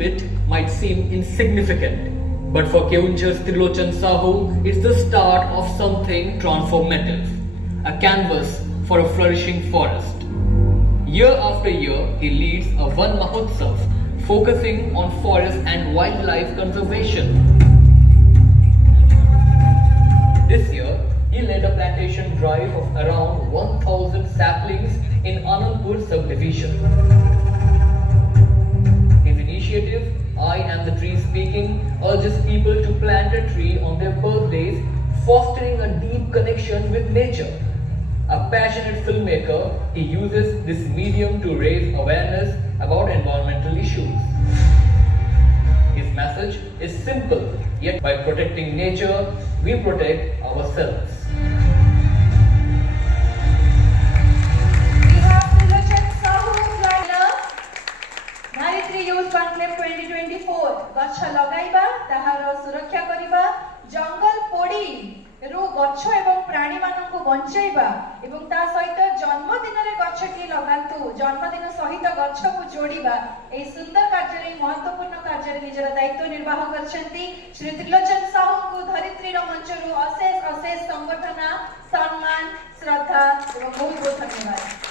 bit might seem insignificant, but for Keonjhar's Trilochan Sahu, it's the start of something transformative, a canvas for a flourishing forest. Year after year, he leads a Van Mahotsav focusing on forest and wildlife conservation. This year, he led a plantation drive of around 1,000 saplings in Anandpur subdivision. His initiative, I Am the Tree Speaking, urges people to plant a tree on their birthdays, fostering a deep connection with nature. A passionate filmmaker, he uses this medium to raise awareness about environmental issues. His message is simple, yet by protecting nature, we protect ourselves. We have Trilochan Sahu planner, Dharitra Youth Conclave 2024. ଗଛ ଲଗାଇବା, ତାହାର ସୁରକ୍ଷା କରିବା, ଜଙ୍ଗଲ ପୋଡ଼ି ରୁ ଗଛ ଏବଂ ପ୍ରାଣୀମାନଙ୍କୁ ବଞ୍ଚାଇବା ଏବଂ ତା ସହିତ ଜନ୍ମଦିନରେ ଗଛଟି ଲଗାନ୍ତୁ, ଜନ୍ମଦିନ ସହିତ ଗଛକୁ ଯୋଡ଼ିବା, ଏହି ସୁନ୍ଦର କାର୍ଯ୍ୟରେ, ମହତ୍ୱପୂର୍ଣ୍ଣ କାର୍ଯ୍ୟରେ ନିଜର ଦାୟିତ୍ୱ ନିର୍ବାହ କରିଛନ୍ତି ଶ୍ରୀ ତ୍ରିଲୋଚନ ସାହୁଙ୍କୁ ଧରିତ୍ରୀର ମଞ୍ଚରୁ ଅଶେଷ ଅଶେଷ ସମ୍ବର୍ଦ୍ଧନା, ସମ୍ମାନ, ଶ୍ରଦ୍ଧା ଏବଂ ବହୁତ ବହୁତ ଧନ୍ୟବାଦ।